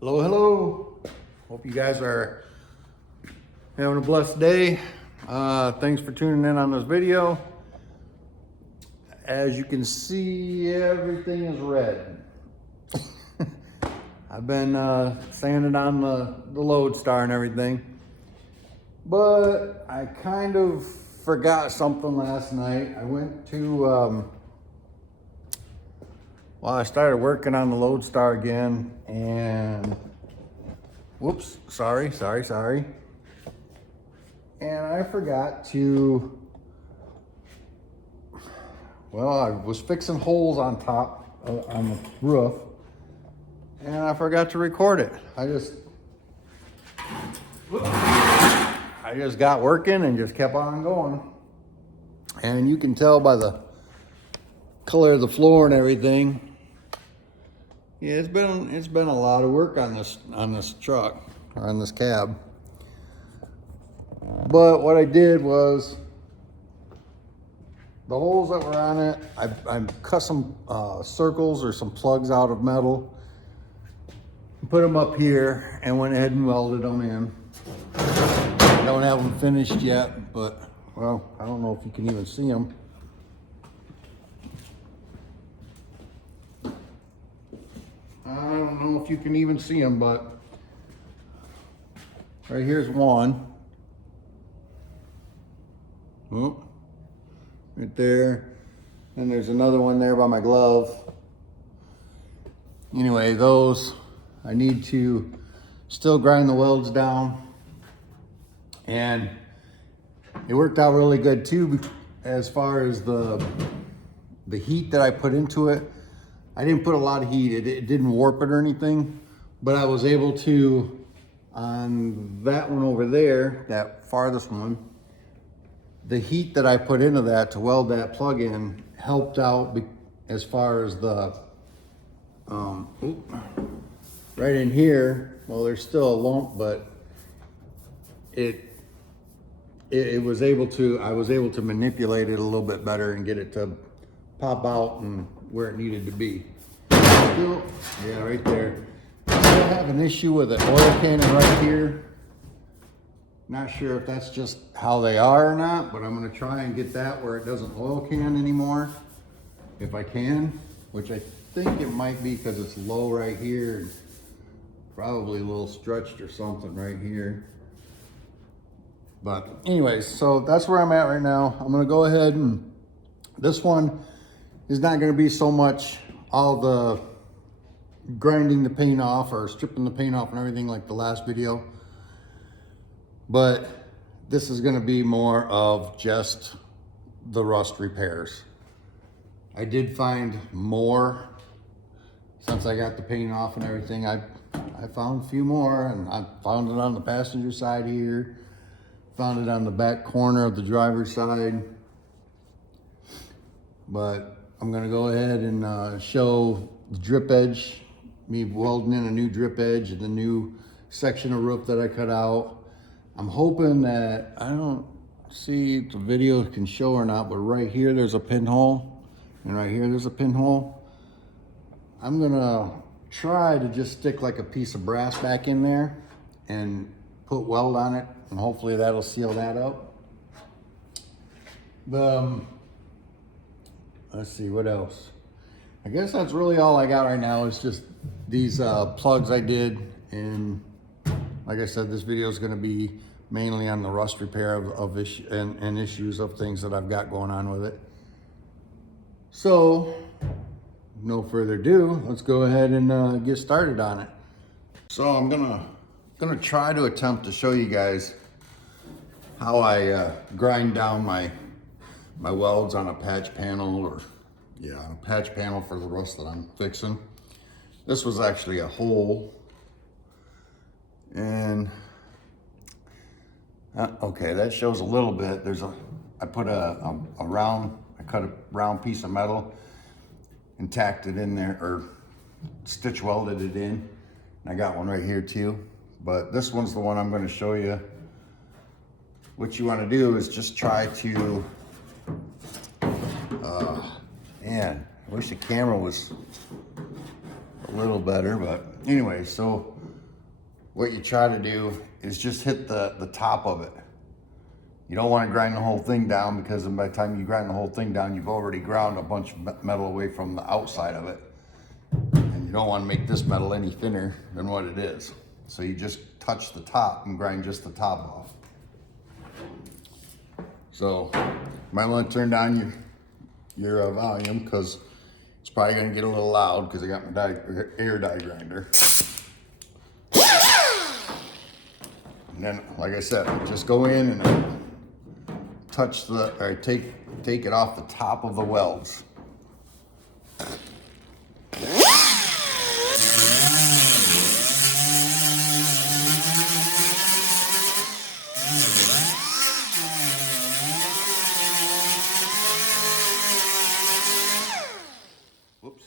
Hello, hello. Hope you guys are having a blessed day. Thanks for tuning in on this video. As you can see, everything is red. I've been sanding on the loadstar and everything, but I kind of forgot something last night. I went to, I started working on the loadstar again, and whoops, sorry. And I forgot to, I was fixing holes on top, on the roof, and I forgot to record it. I just got working and just kept on going. And you can tell by the color of the floor and everything. Yeah, it's been a lot of work on this truck, or on this cab. But what I did was, the holes that were on it, I cut some circles or some plugs out of metal, put them up here, and went ahead and welded them in. I don't have them finished yet, but, well, I don't know if you can even see them. I don't know if you can even see them, but right here's one. Oh, right there. And there's another one there by my glove. Anyway, those, I need to still grind the welds down. And it worked out really good too, as far as the heat that I put into it. I didn't put a lot of heat, it didn't warp it or anything, but I was able to, on that one over there, that farthest one, the heat that I put into that to weld that plug in helped out as far as the, right in here, well, there's still a lump, but I was able to manipulate it a little bit better and get it to pop out and where it needed to be. Still, yeah, right there. Still have an issue with the oil cannon right here. Not sure if that's just how they are or not, but I'm gonna try and get that where it doesn't oil can anymore, if I can, which I think it might be because it's low right here, and probably a little stretched or something right here. But anyways, so that's where I'm at right now. I'm gonna go ahead and, this one is not gonna be so much all the grinding the paint off or stripping the paint off and everything like the last video. But this is gonna be more of just the rust repairs. I did find more since I got the paint off and everything. I found a few more, and I found it on the passenger side here. Found it on the back corner of the driver's side. But I'm gonna go ahead and show the drip edge, me welding in a new drip edge and the new section of roof that I cut out. I'm hoping that, I don't see if the video can show or not, but right here there's a pinhole, and right here there's a pinhole. I'm gonna try to just stick like a piece of brass back in there and put weld on it, and hopefully that'll seal that up. Let's see, what else? I guess that's really all I got right now, is just these plugs I did. And like I said, this video is gonna be mainly on the rust repair of issues of things that I've got going on with it. So, no further ado, let's go ahead and get started on it. So I'm gonna try to attempt to show you guys how I grind down my welds on a patch panel, or on a patch panel for the rust that I'm fixing. This was actually a hole, and okay, that shows a little bit. I cut a round piece of metal and tacked it in there, or stitch welded it in. And I got one right here too, but this one's the one I'm going to show you. What you want to do is just try to, I wish the camera was a little better, but anyway, so what you try to do is just hit the top of it. You don't want to grind the whole thing down, because by the time you grind the whole thing down, you've already ground a bunch of metal away from the outside of it. And you don't want to make this metal any thinner than what it is. So you just touch the top and grind just the top off. So you might want to turn down your volume, because it's probably going to get a little loud, because I got my air die grinder. And then, like I said, just go in and touch or take it off the top of the welds. Whoops.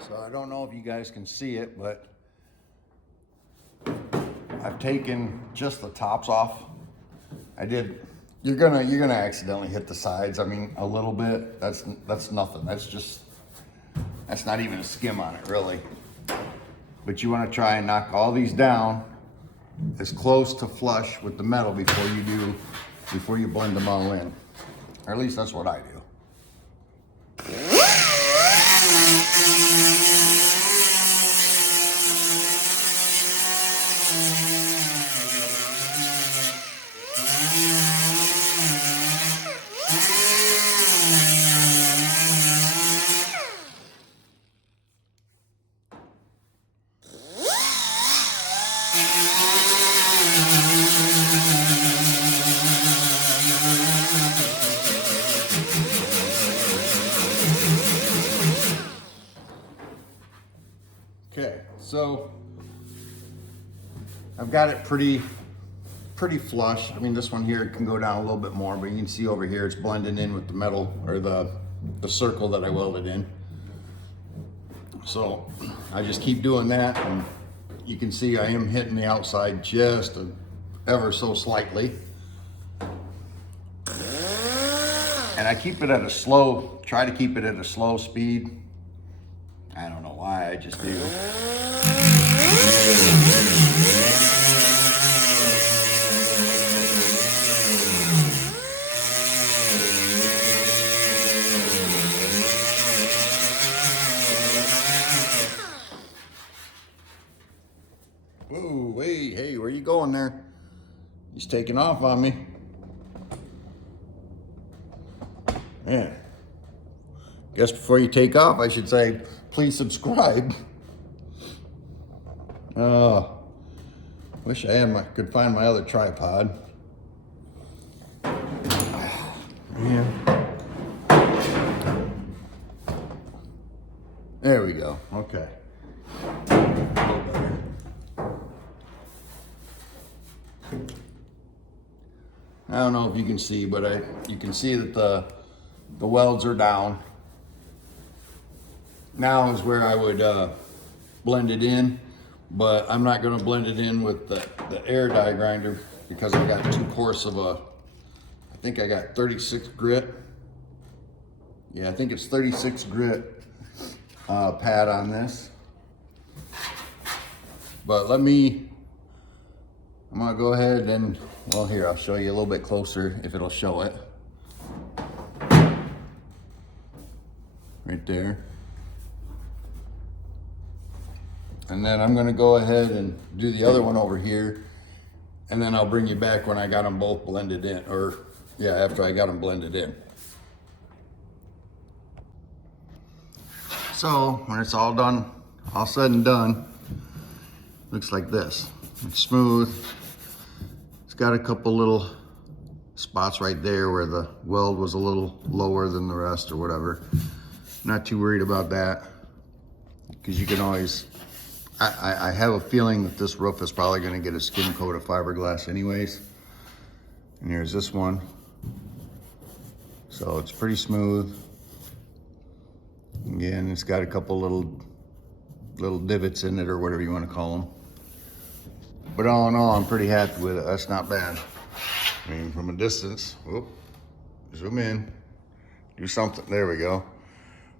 So I don't know if you guys can see it, but I've taken just the tops off. I did. You're gonna accidentally hit the sides. I mean, a little bit. That's nothing. That's not even a skim on it, really. But you want to try and knock all these down as close to flush with the metal before you blend them all in. Or at least that's what I do. Okay, so I've got it pretty flush. I mean, this one here can go down a little bit more, but you can see over here it's blending in with the metal, or the circle that I welded in. So I just keep doing that, and you can see I am hitting the outside just ever so slightly. And I keep it at try to keep it at a slow speed. I don't know why, I just do. Whoa, wait, hey, where you going there? He's taking off on me. Man, guess before you take off, I should say, please subscribe. Wish I could find my other tripod. Yeah. There we go. Okay. I don't know if you can see, but you can see that the welds are down. Now is where I would blend it in, but I'm not going to blend it in with the air die grinder, because I got too coarse of I think I got 36 grit. Yeah, I think it's 36 grit pad on this. But I'm gonna go ahead and, well, here, I'll show you a little bit closer if it'll show it. Right there. And then I'm gonna go ahead and do the other one over here, and then I'll bring you back when I got them both blended in, or yeah, after I got them blended in. So when it's all done, all said and done, looks like this. It's smooth. It's got a couple little spots right there where the weld was a little lower than the rest or whatever. Not too worried about that, because you can always, I have a feeling that this roof is probably gonna get a skin coat of fiberglass anyways. And here's this one. So it's pretty smooth. Again, it's got a couple little divots in it, or whatever you want to call them. But all in all, I'm pretty happy with it. That's not bad. I mean, from a distance, whoop, zoom in, do something. There we go.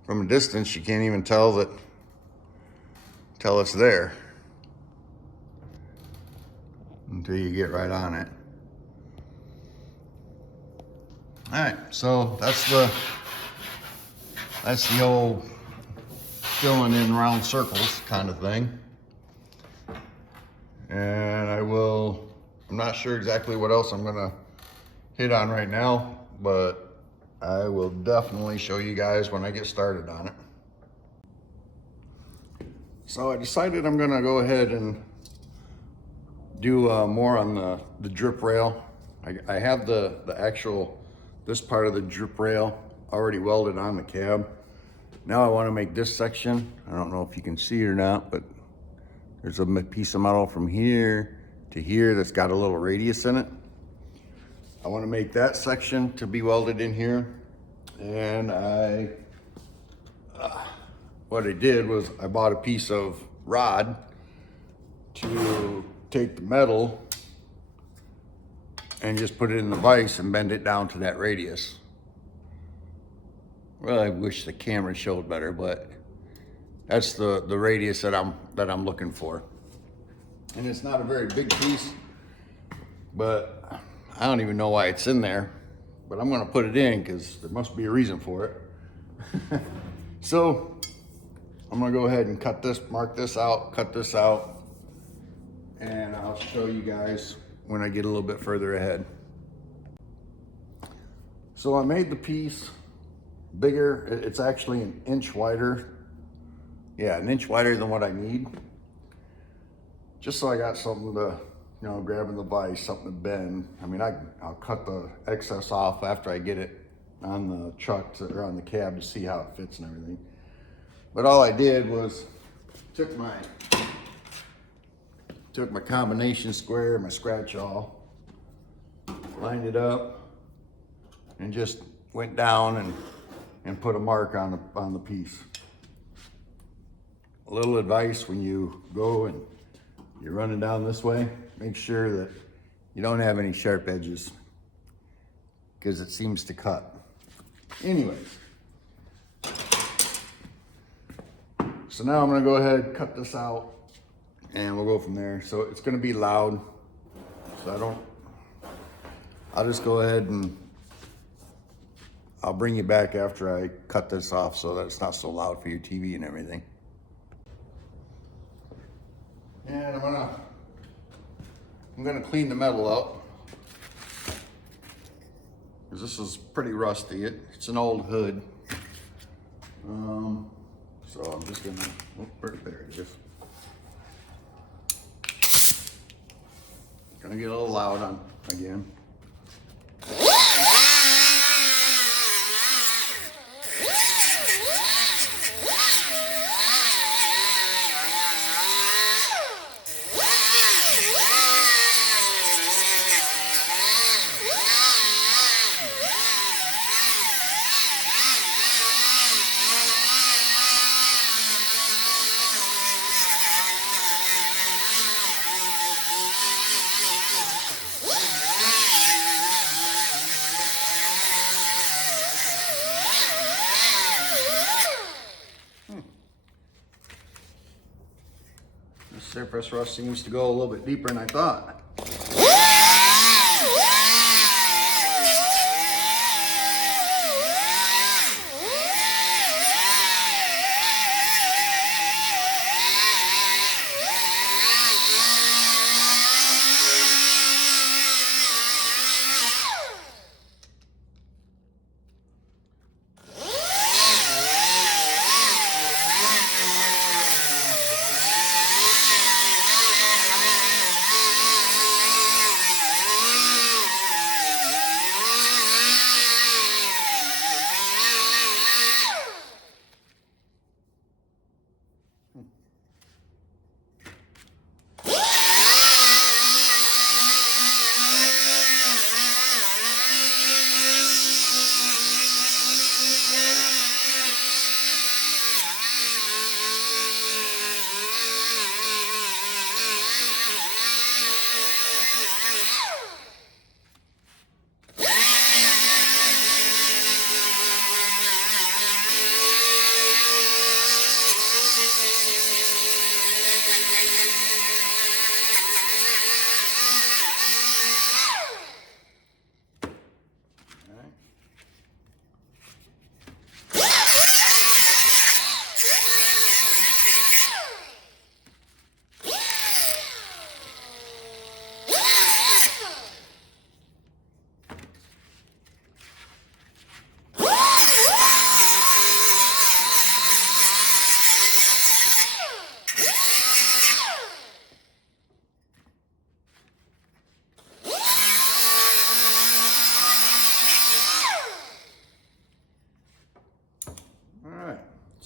From a distance, you can't even tell it's there until you get right on it. All right, so that's the old filling in round circles kind of thing. And I'm not sure exactly what else I'm gonna hit on right now, but I will definitely show you guys when I get started on it. So I decided I'm gonna go ahead and do more on the drip rail. I have the actual, this part of the drip rail already welded on the cab. Now I want to make this section. I don't know if you can see it or not, but there's a piece of metal from here to here that's got a little radius in it. I want to make that section to be welded in here. And what I did was I bought a piece of rod to take the metal and just put it in the vise and bend it down to that radius. Well, I wish the camera showed better, but that's the radius that I'm looking for. And it's not a very big piece, but I don't even know why it's in there, but I'm gonna put it in because there must be a reason for it. So I'm gonna go ahead and cut this, mark this out, cut this out, and I'll show you guys when I get a little bit further ahead. So I made the piece bigger. It's actually an inch wider. Yeah, an inch wider than what I need. Just so I got something to, grab in the vise, something to bend. I mean, I'll cut the excess off after I get it on the truck or on the cab to see how it fits and everything. But all I did was took my combination square, my scratch awl, lined it up, and just went down and put a mark on the piece. A little advice: when you go and you're running down this way, make sure that you don't have any sharp edges, because it seems to cut. Anyways, so now I'm gonna go ahead and cut this out and we'll go from there. So it's gonna be loud, so I'll just go ahead and I'll bring you back after I cut this off so that it's not so loud for your TV and everything. And I'm gonna clean the metal up, because this is pretty rusty. It's an old hood. So I'm just gonna, there it is. Gonna get a little loud on again. The surface rust seems to go a little bit deeper than I thought.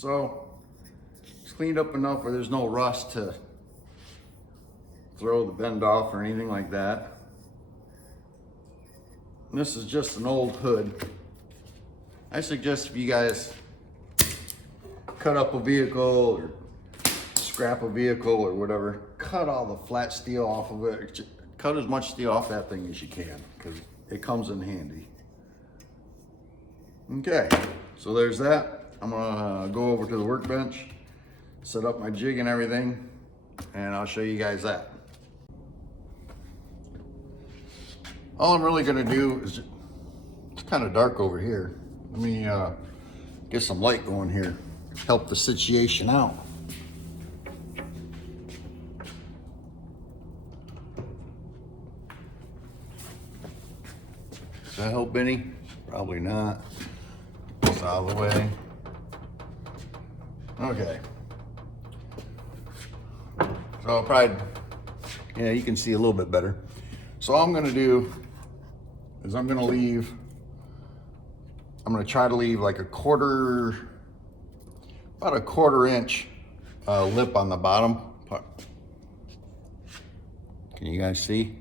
So it's cleaned up enough where there's no rust to throw the bend off or anything like that. And this is just an old hood. I suggest if you guys cut up a vehicle or scrap a vehicle or whatever, cut all the flat steel off of it. Cut as much steel off that thing as you can, because it comes in handy. Okay, so there's that. I'm gonna go over to the workbench, set up my jig and everything, and I'll show you guys that. All I'm really gonna do is, it's kind of dark over here. Let me get some light going here, help the situation out. Does that help any? Probably not. It's out of the way. Okay. So probably, yeah, you can see a little bit better. So all I'm gonna do is I'm gonna try to leave like about a quarter inch lip on the bottom. Can you guys see?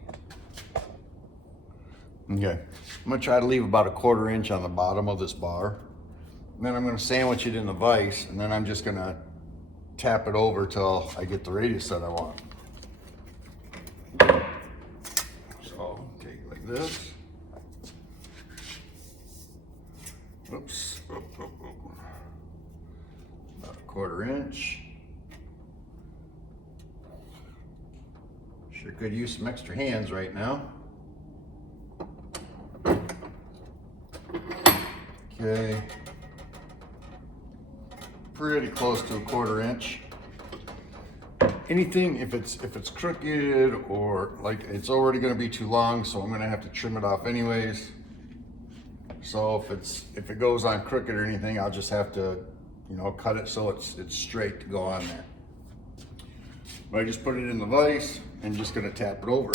Okay, I'm gonna try to leave about a quarter inch on the bottom of this bar. And then I'm gonna sandwich it in the vise, and then I'm just gonna tap it over till I get the radius that I want. So take it like this. Oops. About a quarter inch. Sure could use some extra hands right now. Okay. Pretty close to a quarter inch. Anything, if it's crooked or like it's already going to be too long, so I'm going to have to trim it off anyways. So if it goes on crooked or anything, I'll just have to, cut it so it's straight to go on there. But I just put it in the vise and just going to tap it over.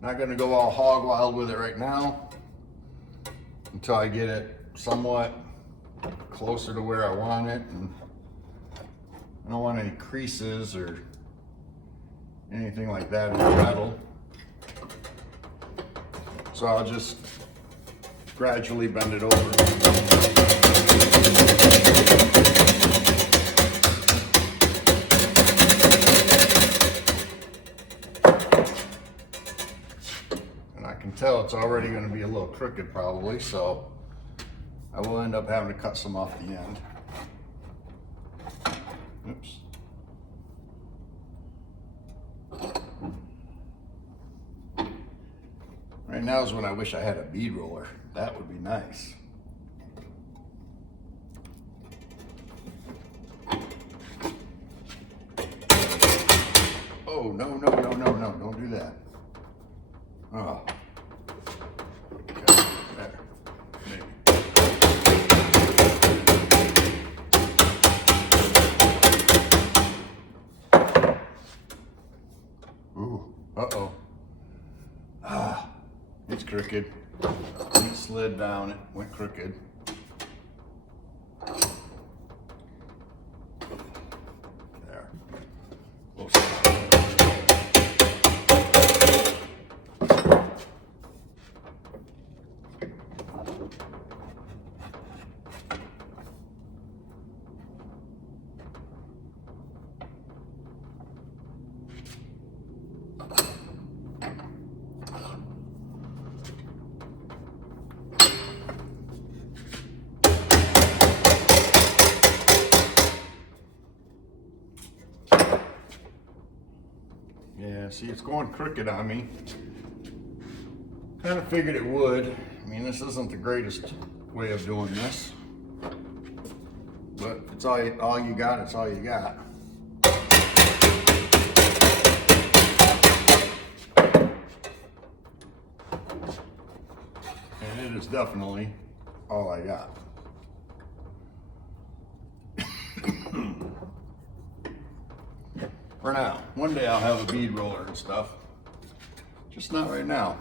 Not going to go all hog wild with it right now until I get it somewhat closer to where I want it, and I don't want any creases or anything like that in the metal. So I'll just gradually bend it over. Tell it's already going to be a little crooked probably, so I will end up having to cut some off the end. Oops. Right now is when I wish I had a bead roller. That would be nice. Oh, no, don't do that. Oh. Uh-oh. It's crooked. It slid down, it went crooked. There. We'll see. Yeah, see, it's going crooked on me. Kind of figured it would. I mean, this isn't the greatest way of doing this, but it's all you got, it's all you got. And it is definitely all I got. For now. One day I'll have a bead roller and stuff. Just not right now.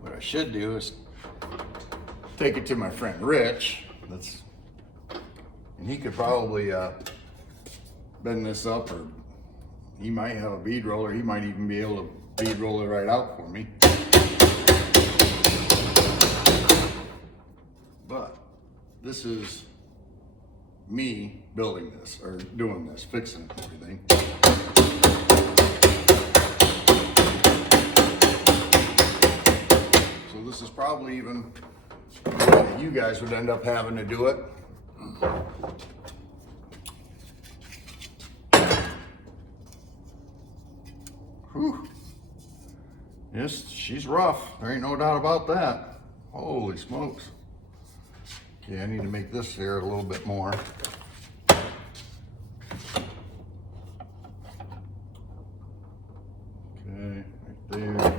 What I should do is take it to my friend Rich. And he could probably bend this up, or he might have a bead roller. He might even be able to bead roll it right out for me. But this is me building this, or doing this, fixing everything. So this is probably even the way that you guys would end up having to do it. Whew. Yes, she's rough. There ain't no doubt about that. Holy smokes. Okay, I need to make this here a little bit more. Okay, right there.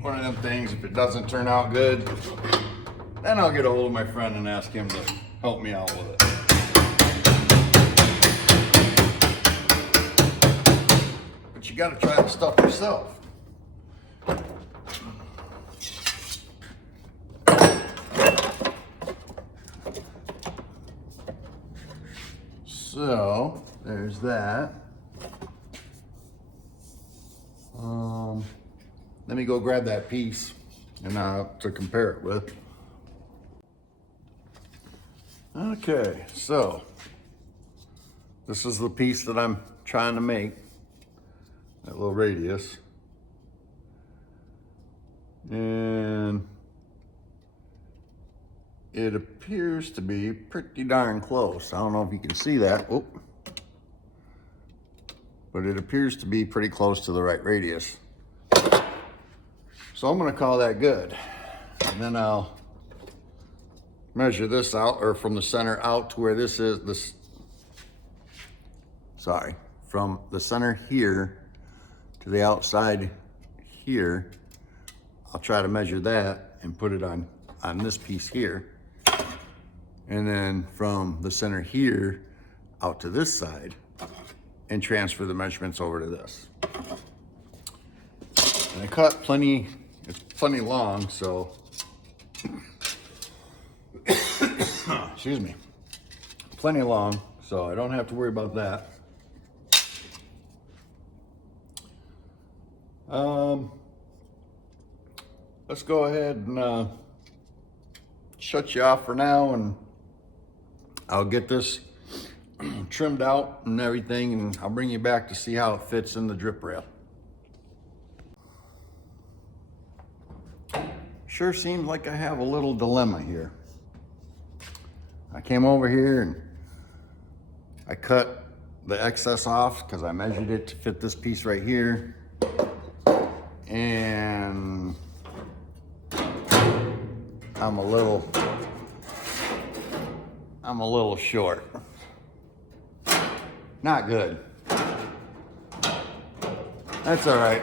One of them things, if it doesn't turn out good, then I'll get a hold of my friend and ask him to help me out with it. But you gotta try the stuff yourself. So, there's that. Let me go grab that piece and to compare it with. Okay, so this is the piece that I'm trying to make, that little radius. And it appears to be pretty darn close. I don't know if you can see that. Oh. But it appears to be pretty close to the right radius. So I'm gonna call that good. And then I'll measure this out, or from the center out to where this is, from the center here to the outside here. I'll try to measure that and put it on this piece here. And then from the center here out to this side and transfer the measurements over to this. And I cut plenty, it's plenty long, so, excuse me, plenty long, so I don't have to worry about that. Let's go ahead and shut you off for now, and I'll get this trimmed out and everything, and I'll bring you back to see how it fits in the drip rail. Sure seems like I have a little dilemma here. I came over here and I cut the excess off because I measured it to fit this piece right here. And I'm a little short. Not good. That's all right.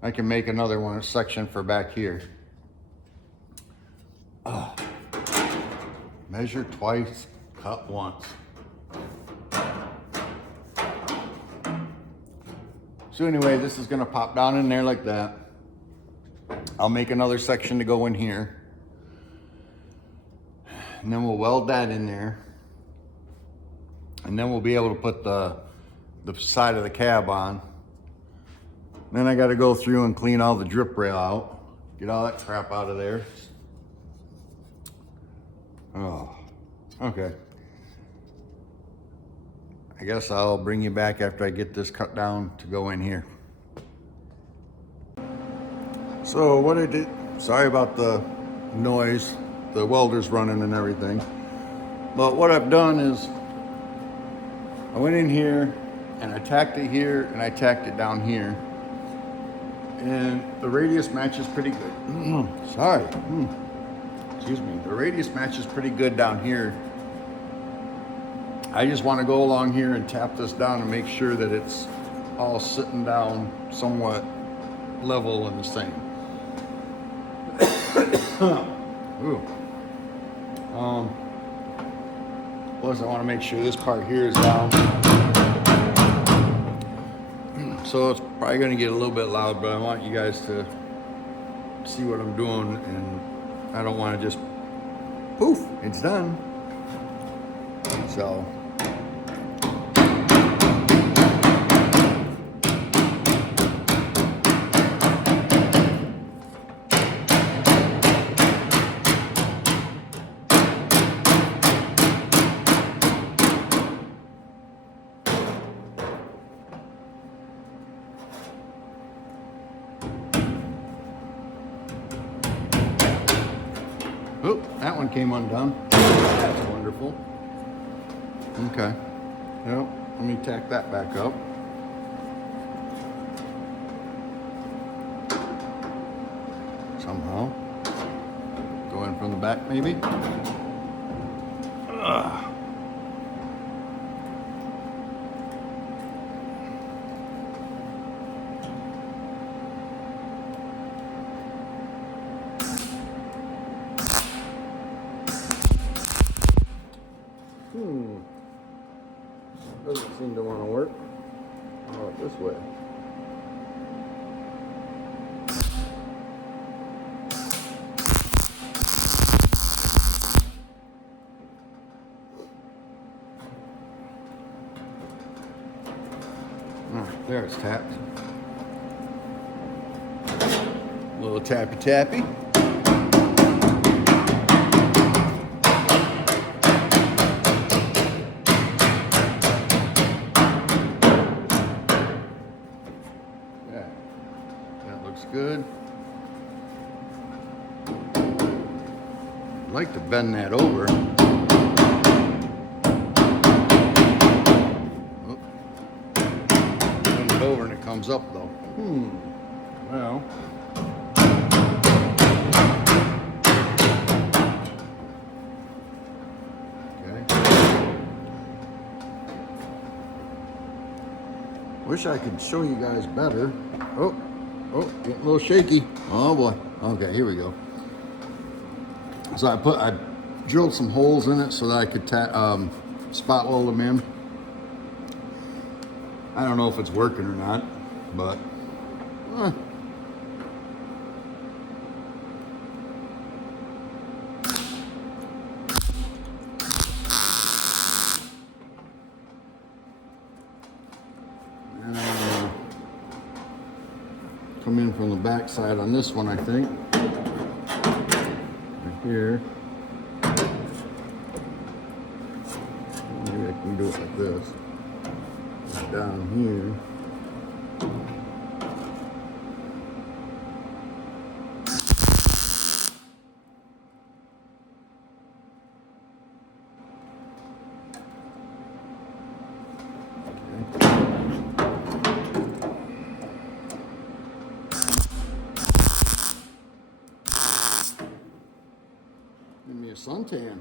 I can make another one, a section for back here. Measure twice, cut once. So anyway, this is gonna pop down in there like that. I'll make another section to go in here. and then we'll weld that in there. And then we'll be able to put the side of the cab on. Then I gotta go through and clean all the drip rail out. Get all that crap out of there. Oh, okay. I guess I'll bring you back after I get this cut down to go in here. So what I did, sorry about the noise, the welder's running and everything. But what I've done is I went in here and I tacked it here and I tacked it down here. And the radius matches pretty good. Sorry. Excuse me. The radius matches pretty good down here. I just want to go along here and tap this down and make sure that it's all sitting down somewhat level and the same. Ooh. Plus I want to make sure this part here is down. So it's probably going to get a little bit loud, but I want you guys to see what I'm doing, and I don't want to just poof, it's done. So oh, that one came undone. That's wonderful. Okay. Yep. Let me tack that back up. Somehow. Go in from the back, maybe. Ugh. Doesn't seem to want to work. Oh, this way. All right, there it's tapped. A little tappy tappy. Good. I'd like to bend that over. Oh. Bend it over and it comes up though. Well. Okay. Wish I could show you guys better. Oh, getting a little shaky. Oh boy. Okay, here we go. So I drilled some holes in it so that I could spot weld them in. I don't know if it's working or not, but come in from the back side on this one, I think. Right here. Maybe I can do it like this. Down here. Give me a suntan.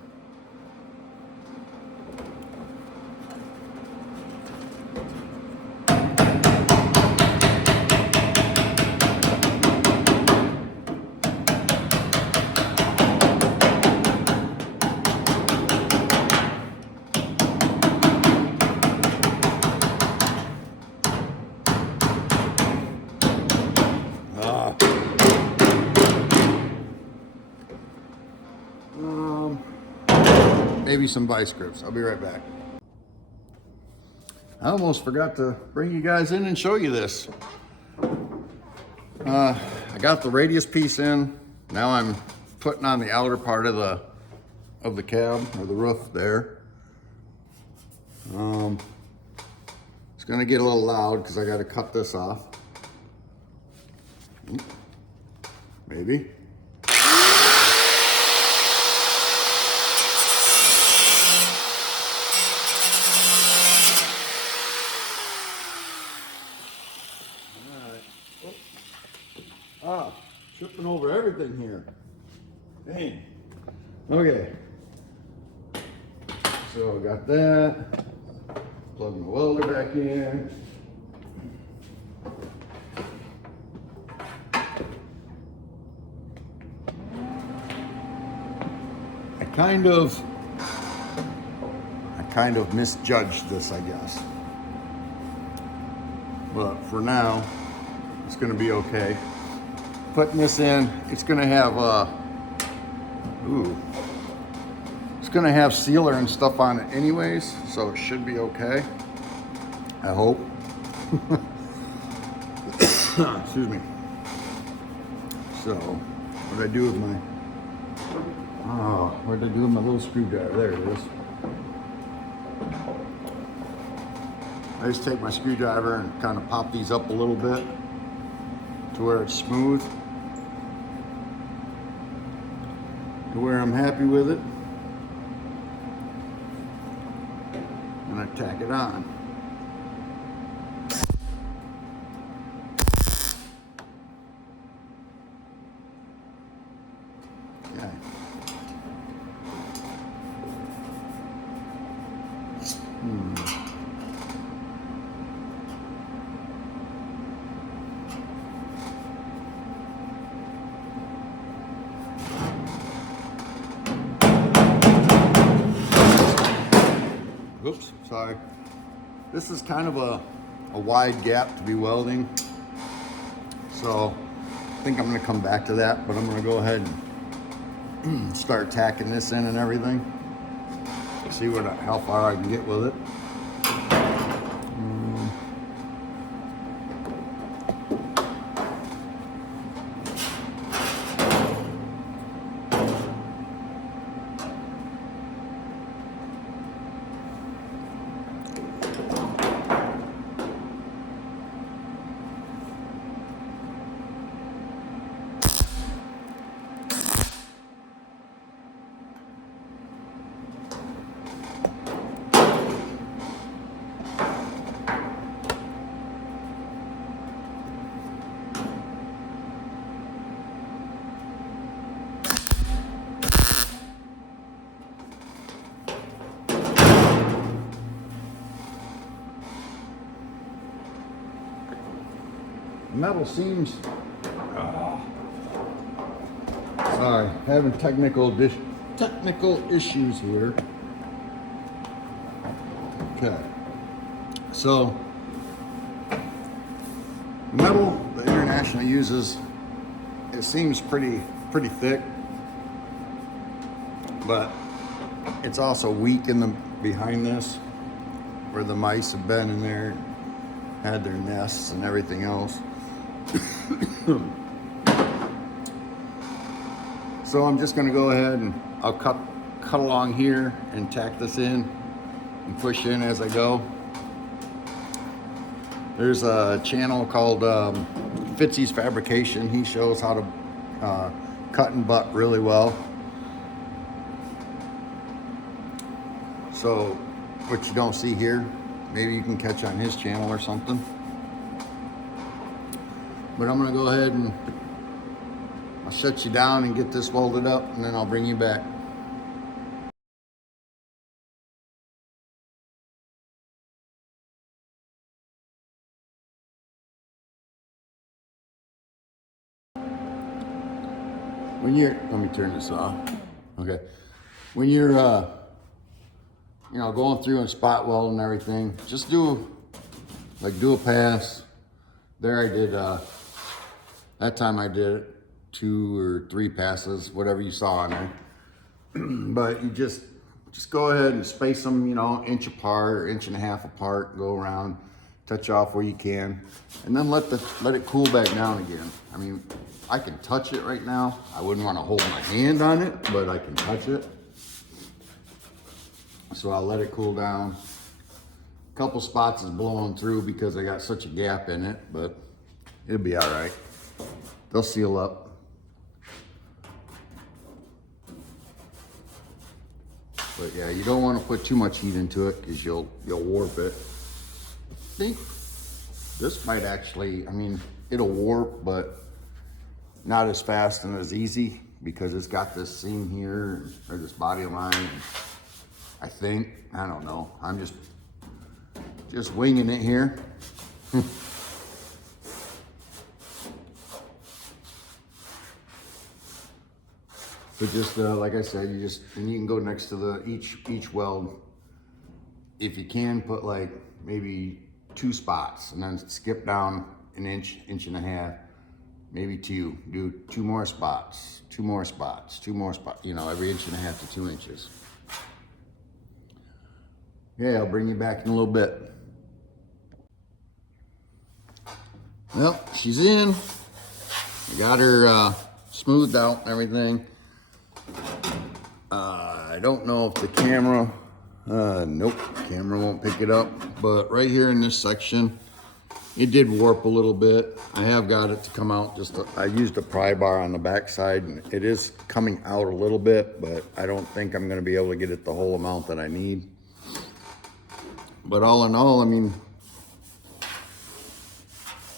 maybe some vice grips. I'll be right back. I almost forgot to bring you guys in and show you this. I got the radius piece in. Now I'm putting on the outer part of the cab or the roof there. It's gonna get a little loud because I got to cut this off. Maybe. Ah, tripping over everything here. Dang. Okay. So I got that. Plug my welder back in. I kind of misjudged this, I guess. But for now, it's gonna be okay. Putting this in, it's gonna have it's gonna have sealer and stuff on it anyways, so it should be okay. I hope. Excuse me. So, what did I do with my? Oh, what did I do with my little screwdriver? There it is. I just take my screwdriver and kind of pop these up a little bit to where it's smooth, to where I'm happy with it, and I tack it on. Okay. Oops, sorry. This is kind of a wide gap to be welding, so I think I'm going to come back to that, but I'm going to go ahead and start tacking this in and everything. See how far I can get with it. Metal seems, sorry, having technical issues here. Okay, so metal the Intrernational uses, it seems pretty thick, but it's also weak in the behind this, where the mice have been in there, had their nests and everything else. So I'm just going to go ahead and I'll cut along here and tack this in and push in as I go. There's a channel called Fitzy's Fabrication. He shows how to cut and butt really well. So what you don't see here, maybe you can catch on his channel or something. But I'm gonna go ahead and I'll shut you down and get this welded up, and then I'll bring you back. Let me turn this off. Okay. When you're, you know, going through and spot weld and everything, just do a pass. There I did, that time I did it 2 or 3 passes, whatever you saw on there. But you just just go ahead and space them, you know, inch apart or inch and a half apart, go around, touch off where you can, and then let it cool back down again. I mean, I can touch it right now. I wouldn't want to hold my hand on it, but I can touch it. So I'll let it cool down. A couple spots is blowing through because I got such a gap in it, but it'll be all right. They'll seal up. But yeah, you don't want to put too much heat into it because you'll warp it. I think this might actually, I mean, it'll warp, but not as fast and as easy because it's got this seam here or this body line. I think, I don't know. I'm just winging it here. But just like I said, and you can go next to each weld. If you can, put like maybe 2 spots and then skip down an inch, inch and a half, maybe 2. Do 2 more spots, 2 more spots, 2 more spots, you know, every inch and a half to 2 inches. Yeah, I'll bring you back in a little bit. Well, she's in. I got her smoothed out and everything. I don't know if the camera, nope, camera won't pick it up. But right here in this section, it did warp a little bit. I have got it to come out I used a pry bar on the back side and it is coming out a little bit, but I don't think I'm gonna be able to get it the whole amount that I need. But all in all, I mean,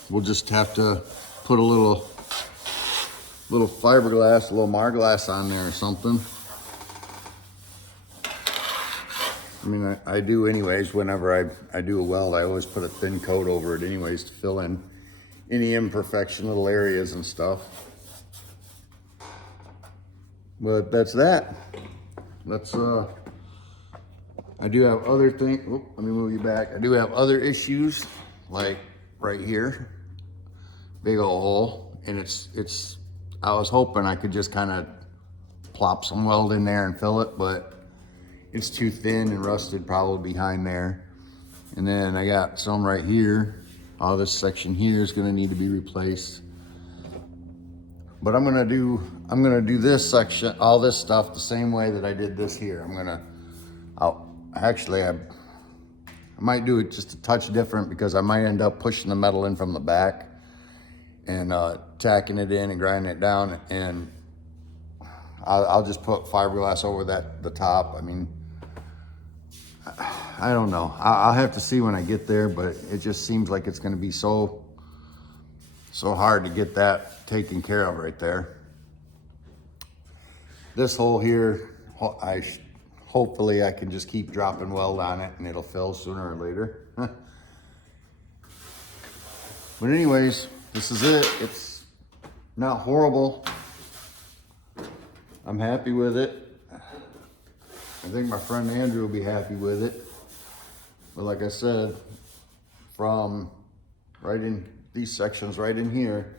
we'll just have to put a little fiberglass, a little Marglass on there or something. I mean, I do anyways, whenever I do a weld, I always put a thin coat over it anyways to fill in any imperfection little areas and stuff. But that's that. I do have other things, let me move you back. I do have other issues, like right here, big old hole, and I was hoping I could just kind of plop some weld in there and fill it, but it's too thin and rusted probably behind there. And then I got some right here. All this section here is gonna need to be replaced. But I'm gonna do this section, all this stuff the same way that I did this here. I might do it just a touch different because I might end up pushing the metal in from the back and tacking it in and grinding it down, and I'll just put fiberglass over the top. I mean, I don't know. I'll have to see when I get there, but it just seems like it's going to be so hard to get that taken care of right there. This hole here, hopefully I can just keep dropping weld on it and it'll fill sooner or later. But anyways, this is it. It's not horrible. I'm happy with it. I think my friend Andrew will be happy with it. But like I said, from right in these sections right in here,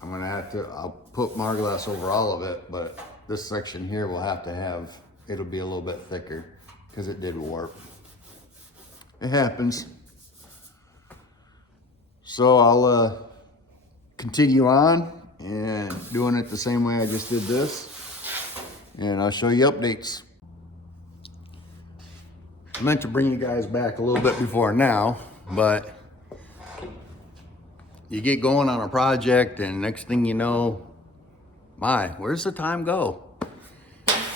I'll put Marglass over all of it, but this section here will have to have, it'll be a little bit thicker because it did warp. It happens. So I'll continue on and doing it the same way I just did this, and I'll show you updates. I meant to bring you guys back a little bit before now, but you get going on a project and next thing you know, where's the time go?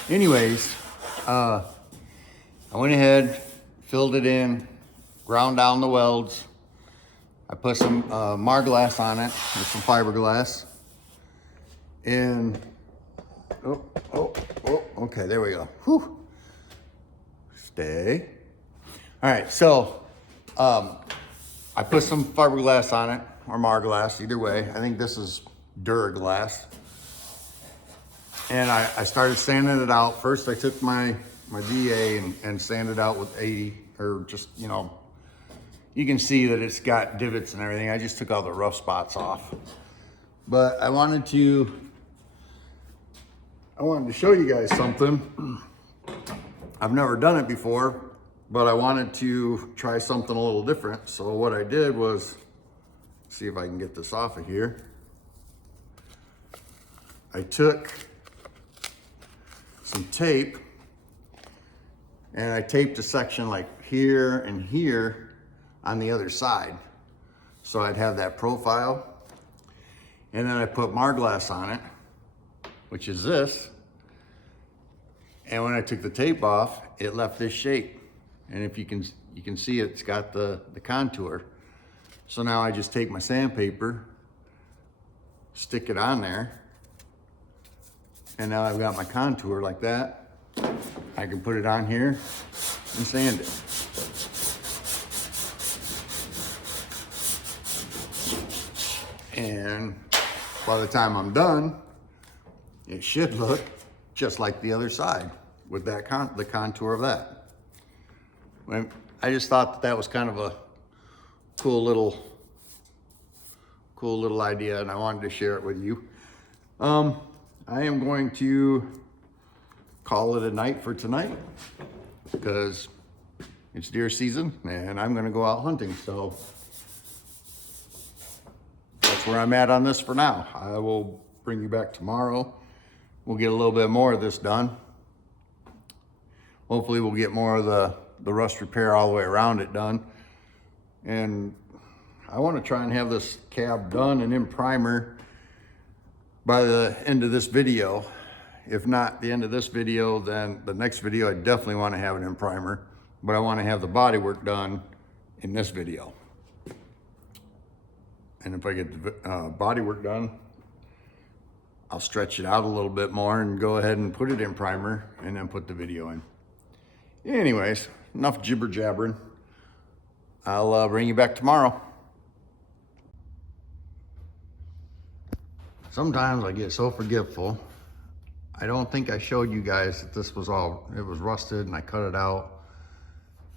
Anyways, I went ahead, filled it in, ground down the welds. I put some Marglass on it with some fiberglass. And, okay, there we go. Whew. Stay. All right, so I put some fiberglass on it, or Marglass, either way. I think this is Duraglass. And I started sanding it out. First, I took my DA and sanded out with 80, or just, you know, you can see that it's got divots and everything. I just took all the rough spots off. But I wanted to show you guys something. I've never done it before, but I wanted to try something a little different. So what I did was, see if I can get this off of here. I took some tape and I taped a section like here and here on the other side. So I'd have that profile. And then I put Marglass on it, which is this. And when I took the tape off, it left this shape. And if you can see it's got the contour. So now I just take my sandpaper, stick it on there, and now I've got my contour like that. I can put it on here and sand it. And by the time I'm done, it should look just like the other side with that the contour of that. I just thought that was kind of a cool little idea, and I wanted to share it with you. I am going to call it a night for tonight because it's deer season and I'm going to go out hunting. So that's where I'm at on this for now. I will bring you back tomorrow. We'll get a little bit more of this done. Hopefully we'll get more of the rust repair all the way around it done. And I want to try and have this cab done and in primer by the end of this video. If not the end of this video, then the next video I definitely want to have it in primer, but I want to have the body work done in this video. And if I get the body work done, I'll stretch it out a little bit more and go ahead and put it in primer and then put the video in. Anyways, enough jibber jabbering. I'll bring you back tomorrow. Sometimes I get so forgetful. I don't think I showed you guys that this was it was rusted and I cut it out.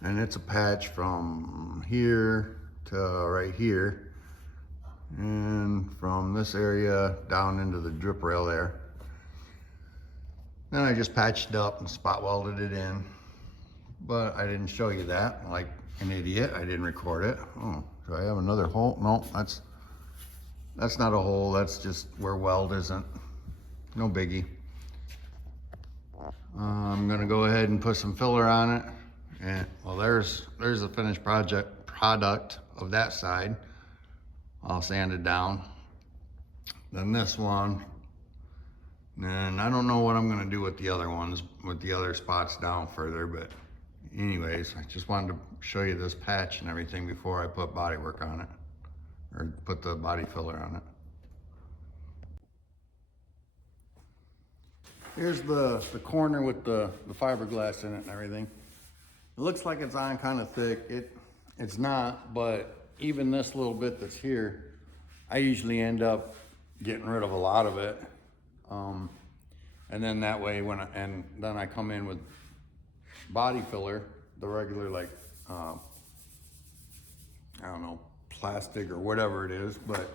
And it's a patch from here to right here. And from this area down into the drip rail there. Then I just patched it up and spot welded it in. But I didn't show you that, like an idiot. I didn't record it. Oh, do I have another hole? No, that's not a hole. That's just where weld isn't. No biggie. I'm gonna go ahead and put some filler on it. And well, there's the finished product of that side. I'll sand it down. Then this one. And I don't know what I'm gonna do with the other ones, with the other spots down further, but anyways, I just wanted to show you this patch and everything before I put body work on it, or put the body filler on it. Here's the corner with the fiberglass in it and everything. It looks like it's on kind of thick. It's not, but even this little bit that's here, I usually end up getting rid of a lot of it. And then that way then I come in with body filler, the regular like, I don't know, plastic or whatever it is, but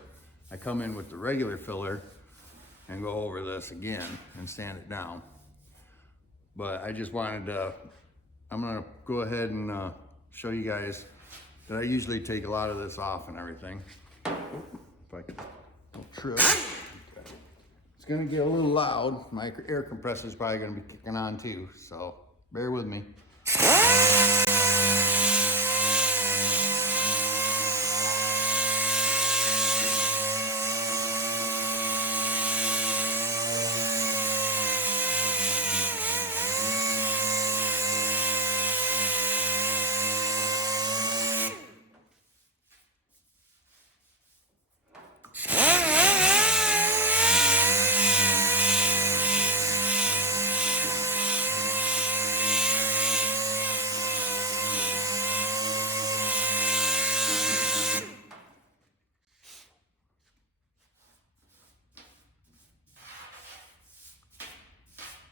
I come in with the regular filler and go over this again and sand it down. But I just wanted to, I'm gonna go ahead and show you guys that I usually take a lot of this off and everything. If I can, don't trip. It's gonna get a little loud. My air compressor is probably gonna be kicking on too, so bear with me.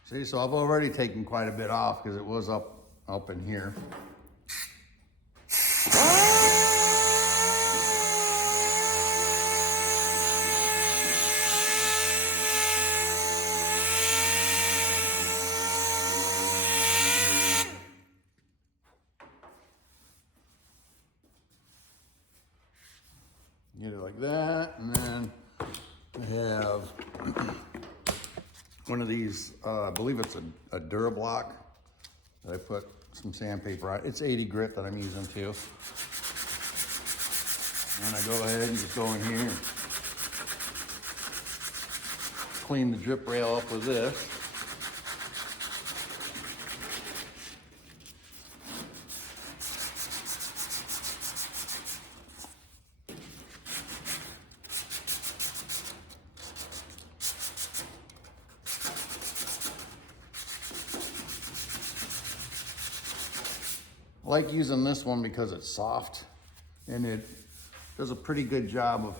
See, so I've already taken quite a bit off because it was up in here. one of these, I believe it's a Durablock that I put some sandpaper on. It's 80 grit that I'm using too. And I go ahead and just go in here and clean the drip rail up with this. I like using this one because it's soft and it does a pretty good job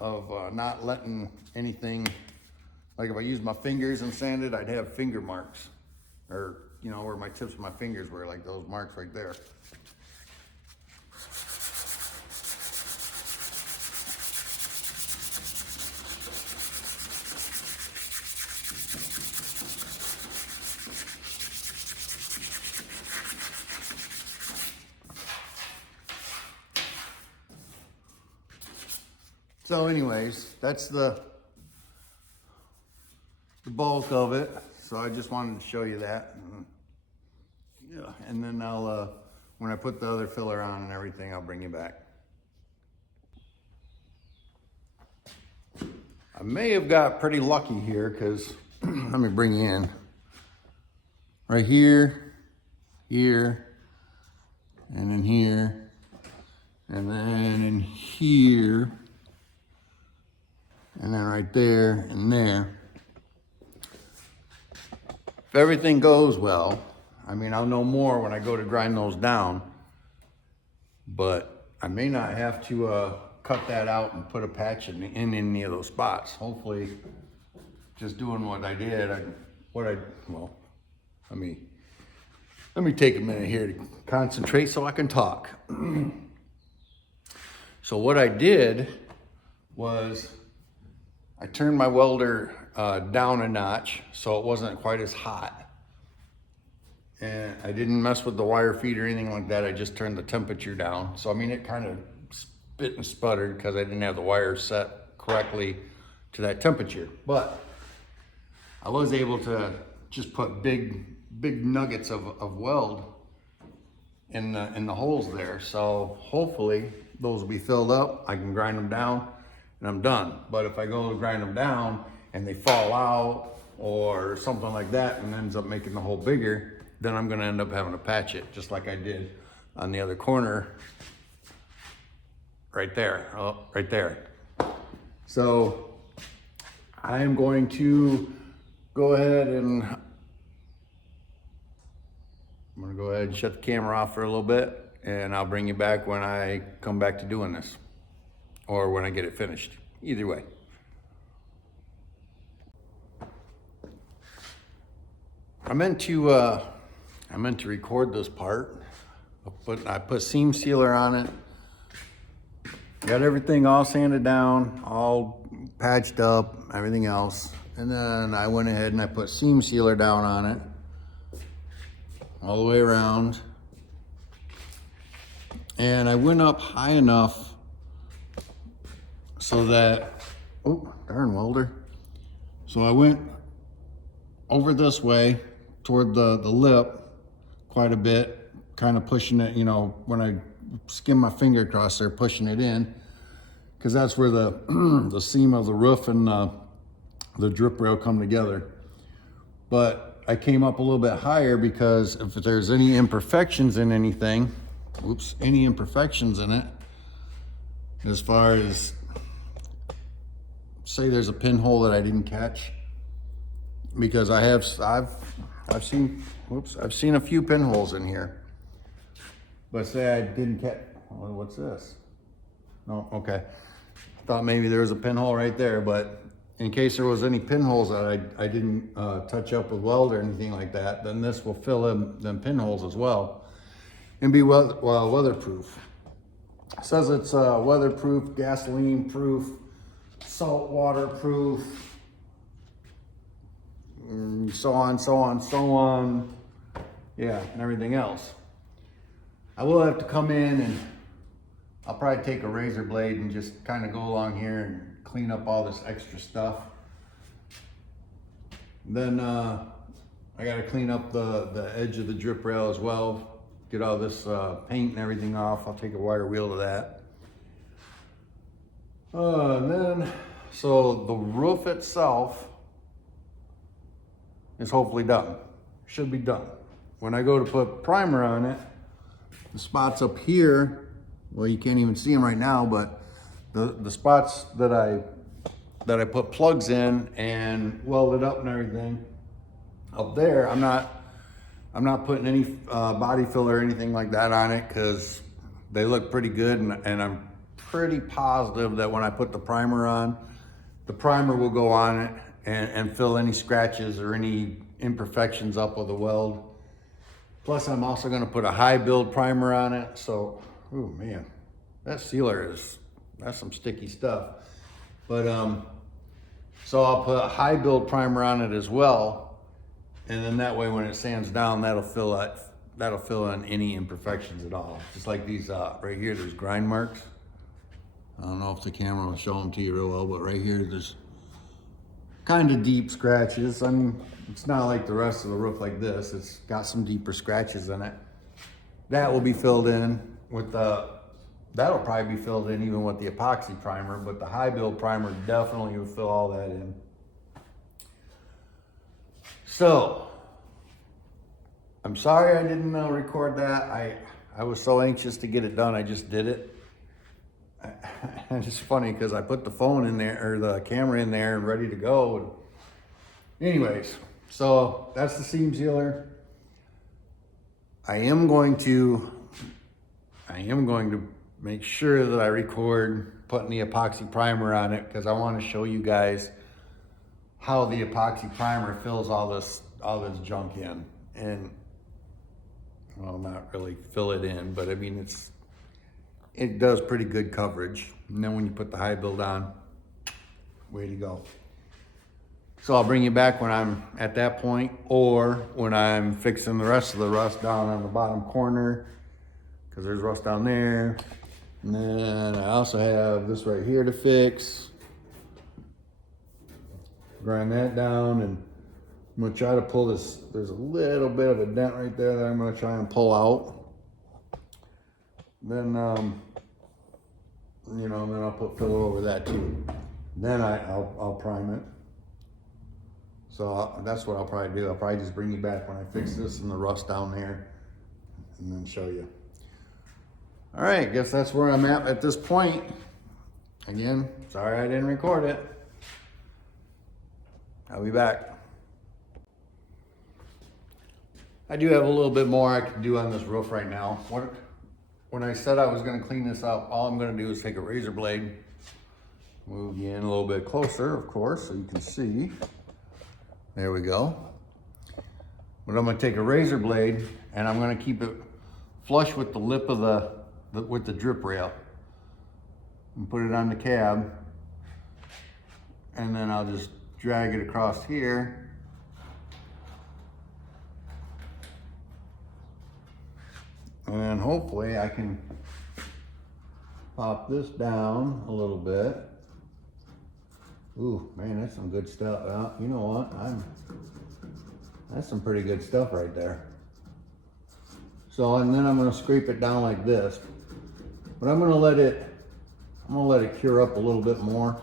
of, not letting anything, like if I use my fingers and sand it, I'd have finger marks, or you know, where my tips of my fingers were, like those marks right there. So anyways, that's the bulk of it. So I just wanted to show you that. Yeah, and then I'll, when I put the other filler on and everything, I'll bring you back. I may have got pretty lucky here because let me bring you in. Right here, here, and then here, and then in here, and then right there and there. If everything goes well, I mean, I'll know more when I go to grind those down, but I may not have to cut that out and put a patch in any of those spots. Hopefully, just doing what I did, well, let me take a minute here to concentrate so I can talk. So what I did was I turned my welder down a notch so it wasn't quite as hot. And I didn't mess with the wire feed or anything like that. I just turned the temperature down. So I mean, it kind of spit and sputtered because I didn't have the wire set correctly to that temperature. But I was able to just put big nuggets of weld in the holes there. So hopefully those will be filled up. I can grind them down and I'm done. But if I go to grind them down and they fall out or something like that and ends up making the hole bigger, then I'm gonna end up having to patch it just like I did on the other corner right there, right there. So I am going to go ahead and shut the camera off for a little bit, and I'll bring you back when I come back to doing this, or when I get it finished, either way. I meant to record this part, but I put seam sealer on it. Got everything all sanded down, all patched up, everything else. And then I went ahead and I put seam sealer down on it, all the way around. And I went up high enough so that, oh, darn welder. So I went over this way toward the lip quite a bit, kind of pushing it, you know, when I skim my finger across there, pushing it in, because that's where the the seam of the roof and the drip rail come together. But I came up a little bit higher because if there's any imperfections in anything, any imperfections in it, as far as, say there's a pinhole that I didn't catch, because I've seen a few pinholes in here. But say I didn't catch, well, what's this? No, okay. Thought maybe there was a pinhole right there, but in case there was any pinholes that I didn't touch up with weld or anything like that, then this will fill in them pinholes as well and be weatherproof. It says it's weatherproof, gasoline proof, salt water proof, so on. Yeah, and everything else. I will have to come in and I'll probably take a razor blade and just kind of go along here and clean up all this extra stuff. Then I got to clean up the edge of the drip rail as well. Get all this paint and everything off. I'll take a wire wheel to that. And then, so the roof itself is hopefully done. Should be done. When I go to put primer on it, the spots up here, well, you can't even see them right now, but the spots that I put plugs in and welded up and everything, up there, I'm not putting any body filler or anything like that on it because they look pretty good, and I'm pretty positive that when I put the primer on, the primer will go on it and fill any scratches or any imperfections up with the weld. Plus, I'm also going to put a high build primer on it. So, oh man, that sealer that's some sticky stuff. But so I'll put a high build primer on it as well, and then that way when it sands down, that'll fill in any imperfections at all. Just like these right here, there's grind marks. I don't know if the camera will show them to you real well, but right here there's kind of deep scratches. I mean, it's not like the rest of the roof like this. It's got some deeper scratches in it. That will be filled in with that'll probably be filled in even with the epoxy primer, but the high build primer definitely will fill all that in. So, I'm sorry I didn't record that. I was so anxious to get it done, I just did it. And it's funny because I put the phone in there, or the camera in there and ready to go. Anyways, so that's the seam sealer. I am going to make sure that I record putting the epoxy primer on it, because I want to show you guys how the epoxy primer fills all this junk in. And, well, not really fill it in, but I mean, it does pretty good coverage. And then when you put the high build on, way to go. So I'll bring you back when I'm at that point, or when I'm fixing the rest of the rust down on the bottom corner, because there's rust down there. And then I also have this right here to fix. Grind that down, and I'm gonna try to pull this. There's a little bit of a dent right there that I'm gonna try and pull out. Then, then I'll put filler over that too. Then I'll prime it. So that's what I'll probably do. I'll probably just bring you back when I fix this and the rust down there, and then show you. All right, guess that's where I'm at this point. Again, sorry I didn't record it. I'll be back. I do have a little bit more I can do on this roof right now. When I said I was going to clean this up, all I'm going to do is take a razor blade, move you in a little bit closer, of course, so you can see. There we go. But I'm going to take a razor blade, and I'm going to keep it flush with the lip of with the drip rail, and put it on the cab, and then I'll just drag it across here. And hopefully I can pop this down a little bit. Ooh, man, that's some good stuff. You know what? That's some pretty good stuff right there. So, and then I'm going to scrape it down like this. But I'm going to let it cure up a little bit more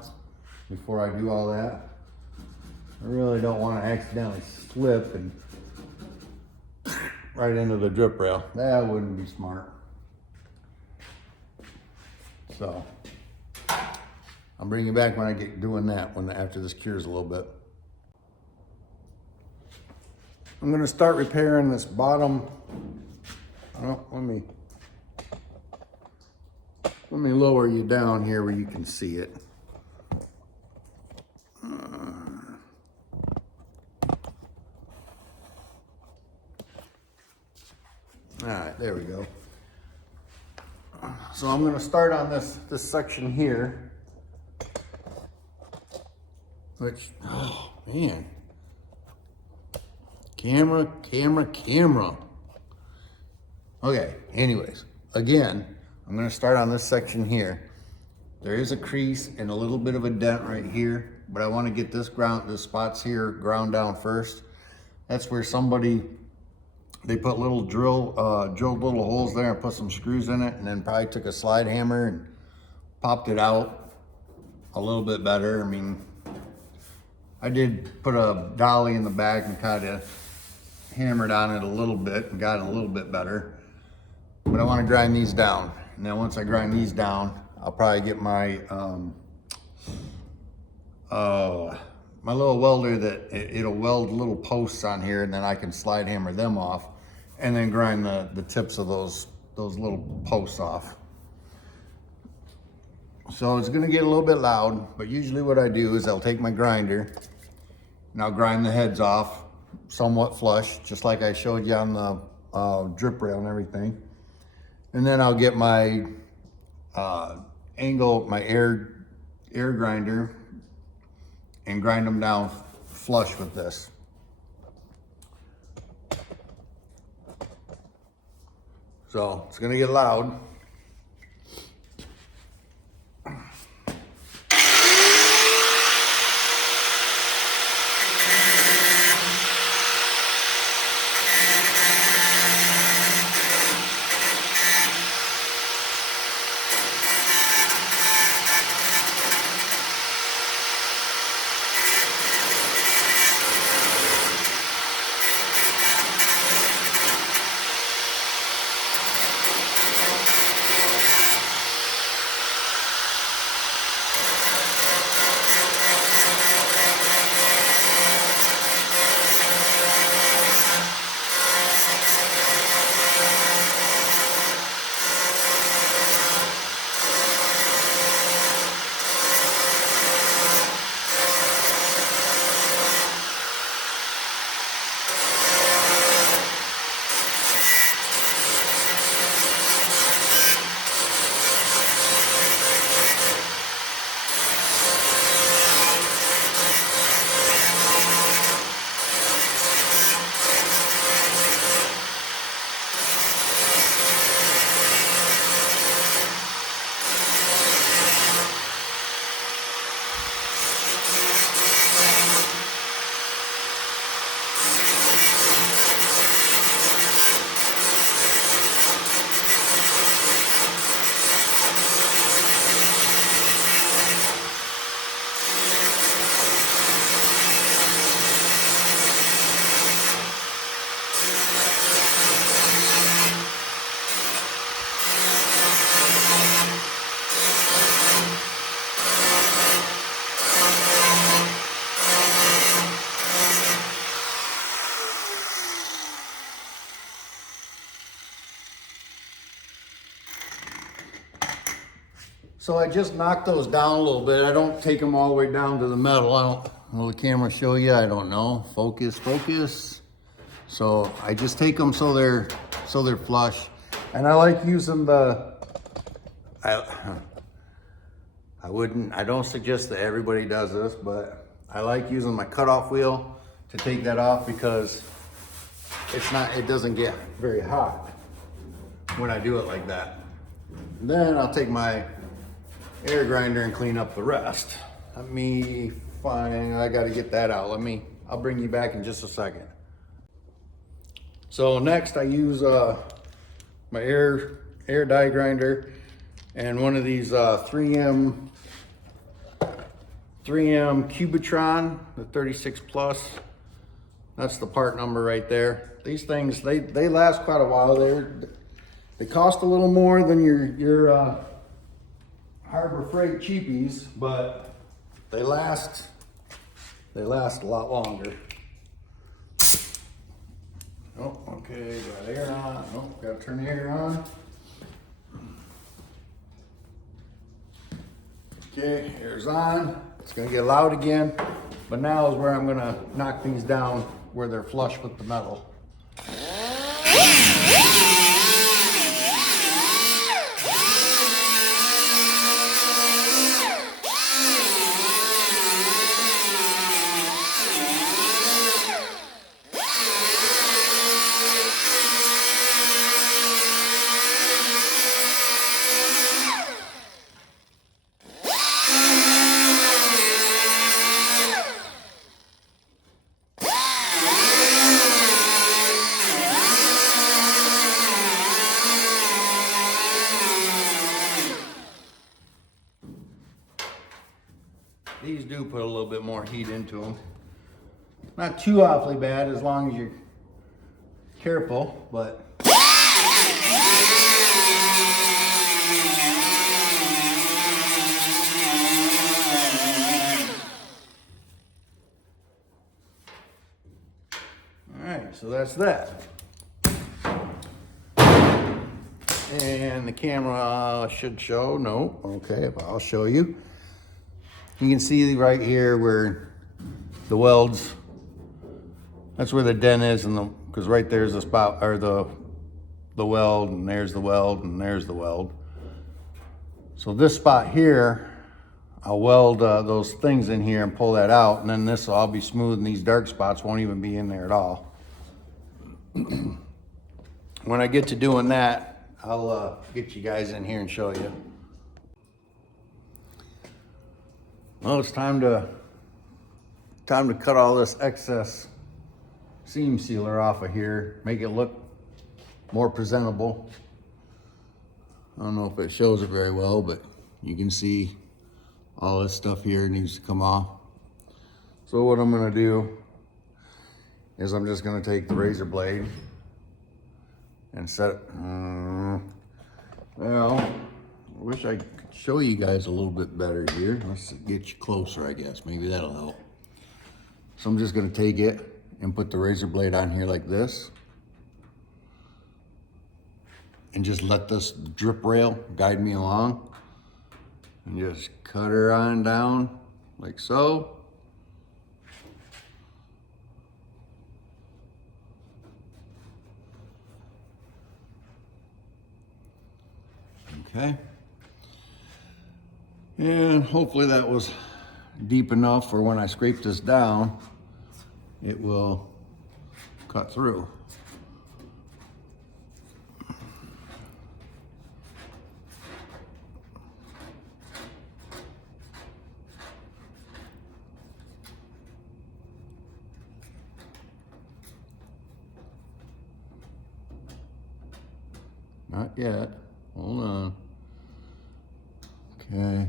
before I do all that. I really don't want to accidentally slip and right into the drip rail. That wouldn't be smart. So I'll bring you back when I get doing that, after this cures a little bit. I'm going to start repairing this bottom. Let me lower you down here where you can see it. All right, there we go. So I'm going to start on this section here, which, oh man, camera. Okay, anyways, again, I'm gonna start on this section here. There is a crease and a little bit of a dent right here, but I wanna get this spots here ground down first. That's where they put little drilled little holes there and put some screws in it, and then probably took a slide hammer and popped it out a little bit better. I mean, I did put a dolly in the back and kind of hammered on it a little bit and got it a little bit better. But I want to grind these down. And then once I grind these down, I'll probably get my my little welder that it'll weld little posts on here, and then I can slide hammer them off and then grind the tips of those little posts off. So it's gonna get a little bit loud, but usually what I do is I'll take my grinder and I'll grind the heads off somewhat flush, just like I showed you on the drip rail and everything. And then I'll get my my air grinder and grind them down flush with this. So it's gonna get loud. So I just knocked those down a little bit. I don't take them all the way down to the metal. Will the camera show you? I don't know. Focus. So I just take them so they're flush. And I like using I don't suggest that everybody does this, but I like using my cutoff wheel to take that off, because it doesn't get very hot when I do it like that. And then I'll take my air grinder and clean up the rest. I gotta get that out. I'll bring you back in just a second. So next I use my air die grinder and one of these 3M Cubitron, the 36 plus. That's the part number right there. These things, they last quite a while. They cost a little more than your Harbor Freight cheapies, but they last a lot longer. Oh, okay, got air on. Oh, gotta turn the air on. Okay, air's on. It's gonna get loud again, but now is where I'm gonna knock these down where they're flush with the metal. These do put a little bit more heat into them. Not too awfully bad as long as you're careful, but alright, so that's that. And the camera should show, no, okay, but I'll show you. You can see right here where the welds, that's where the dent is, and because right there's the spot, or the weld, and there's the weld, and there's the weld. So this spot here, I'll weld those things in here and pull that out, and then this will all be smooth, and these dark spots won't even be in there at all. When I get to doing that, I'll get you guys in here and show you. Well, it's time to cut all this excess seam sealer off of here, make it look more presentable. I don't know if it shows it very well, but you can see all this stuff here needs to come off. So what I'm gonna do is I'm just gonna take the razor blade and set it, well, I wish I could show you guys a little bit better here. Let's get you closer, I guess. Maybe that'll help. So I'm just gonna take it and put the razor blade on here like this. And just let this drip rail guide me along. And just cut her on down like so. Okay. And hopefully that was deep enough for when I scrape this down, it will cut through. Not yet. Hold on. Okay.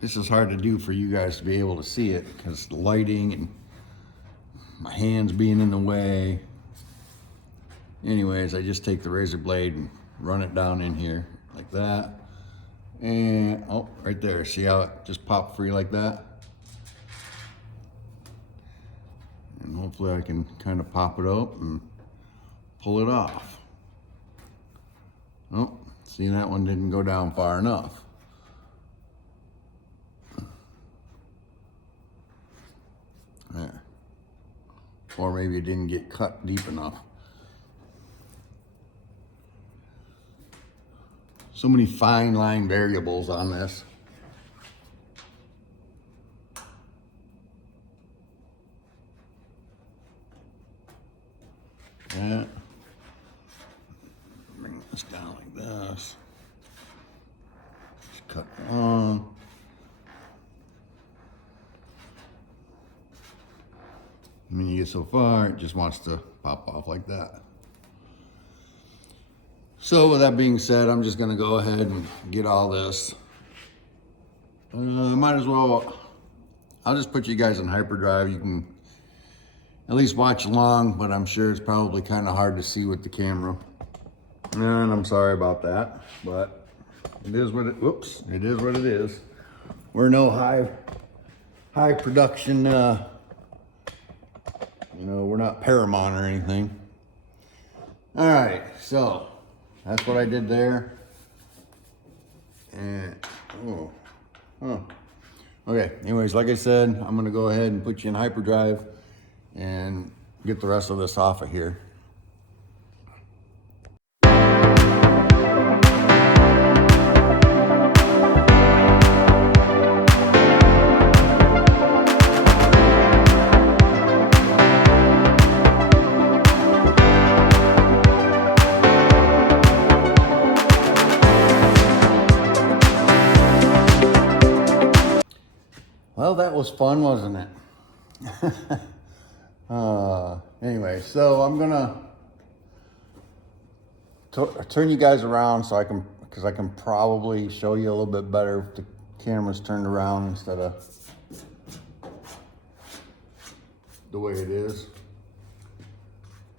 This is hard to do for you guys to be able to see it because the lighting and my hands being in the way. Anyways, I just take the razor blade and run it down in here like that. And, oh, right there. See how it just popped free like that? And hopefully I can kind of pop it up and pull it off. Oh, see, that one didn't go down far enough. There. Or maybe it didn't get cut deep enough. So many fine line variables on this. Yeah. Bring this down like this. Just cut it on. And when you get so far, it just wants to pop off like that. So with that being said, I'm just gonna go ahead and get all this. Might as well, I'll just put you guys in hyperdrive. You can at least watch along, but I'm sure it's probably kind of hard to see with the camera. And I'm sorry about that, but it is what it, whoops, it is what it is. We're no high production, you know, we're not Paramount or anything. All right, so that's what I did there. And, okay, anyways, like I said, I'm gonna go ahead and put you in hyperdrive and get the rest of this off of here. Well, that was fun, wasn't it? Anyway, so I'm gonna turn you guys around so I can because I can probably show you a little bit better if the camera's turned around instead of the way it is.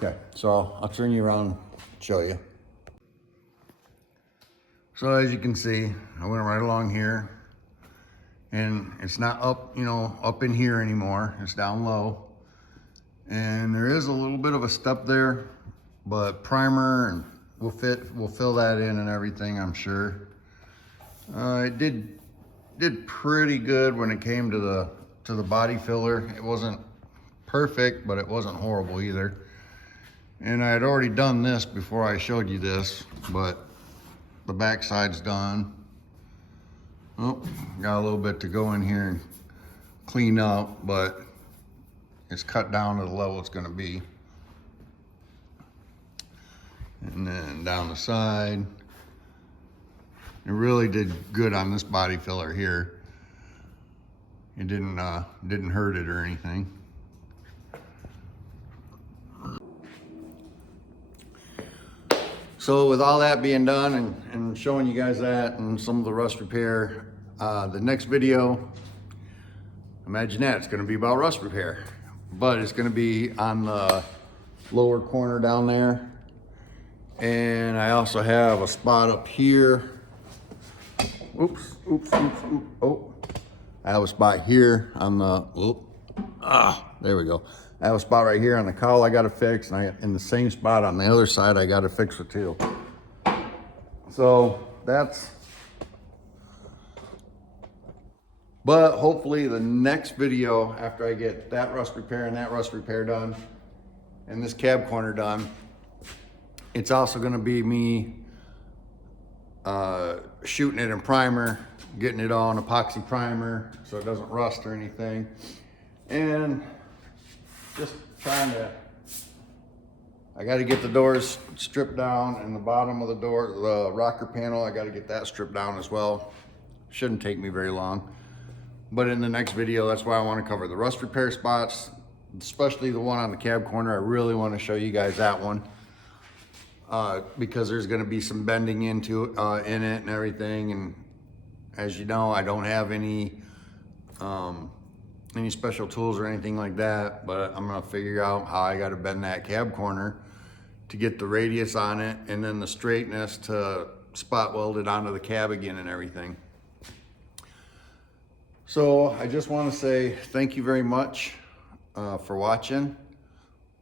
Okay, so I'll turn you around and show you. So as you can see, I went right along here, and it's not up, you know, up in here anymore. It's down low. And there is a little bit of a step there, but primer and we'll fill that in and everything, I'm sure. It did pretty good when it came to the body filler. It wasn't perfect, but it wasn't horrible either. And I had already done this before I showed you this, but the back side's done. Oh, got a little bit to go in here and clean up, but it's cut down to the level it's gonna be. And then down the side. It really did good on this body filler here. It didn't hurt it or anything. So with all that being done and showing you guys that and some of the rust repair, the next video, imagine that, it's gonna be about rust repair, but it's gonna be on the lower corner down there. And I also have a spot up here. Oops. Oh, I have a spot here on the, there we go. I have a spot right here on the cowl I gotta fix, and in the same spot on the other side I gotta fix it too. So that's, but hopefully the next video after I get that rust repair and that rust repair done and this cab corner done, it's also gonna be me shooting it in primer, getting it all in epoxy primer so it doesn't rust or anything, and just trying to, I got to get the doors stripped down, and the bottom of the door, the rocker panel, I got to get that stripped down as well. Shouldn't take me very long, but in the next video, that's why I want to cover the rust repair spots, especially the one on the cab corner. I really want to show you guys that one, because there's going to be some bending into in it and everything. And as you know, I don't have any special tools or anything like that, but I'm gonna figure out how I got to bend that cab corner to get the radius on it, and then the straightness to spot weld it onto the cab again and everything. So I just want to say thank you very much for watching.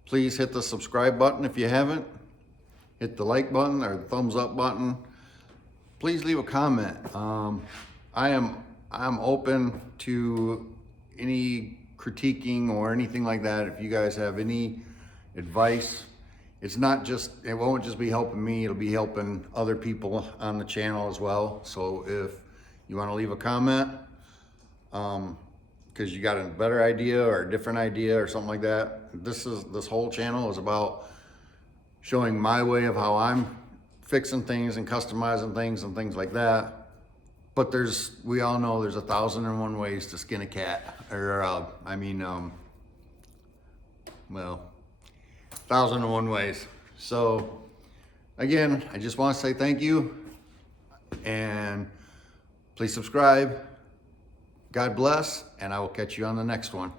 Please hit the subscribe button if you haven't. Hit the like button or the thumbs up button. Please leave a comment. I'm open to any critiquing or anything like that. If you guys have any advice, it won't just be helping me, it'll be helping other people on the channel as well. So if you want to leave a comment, because you got a better idea or a different idea or something like that, this whole channel is about showing my way of how I'm fixing things and customizing things and things like that. But we all know there's 1,001 ways to skin a cat, or well, 1,001 ways. So again, I just want to say thank you, and please subscribe. God bless, and I will catch you on the next one.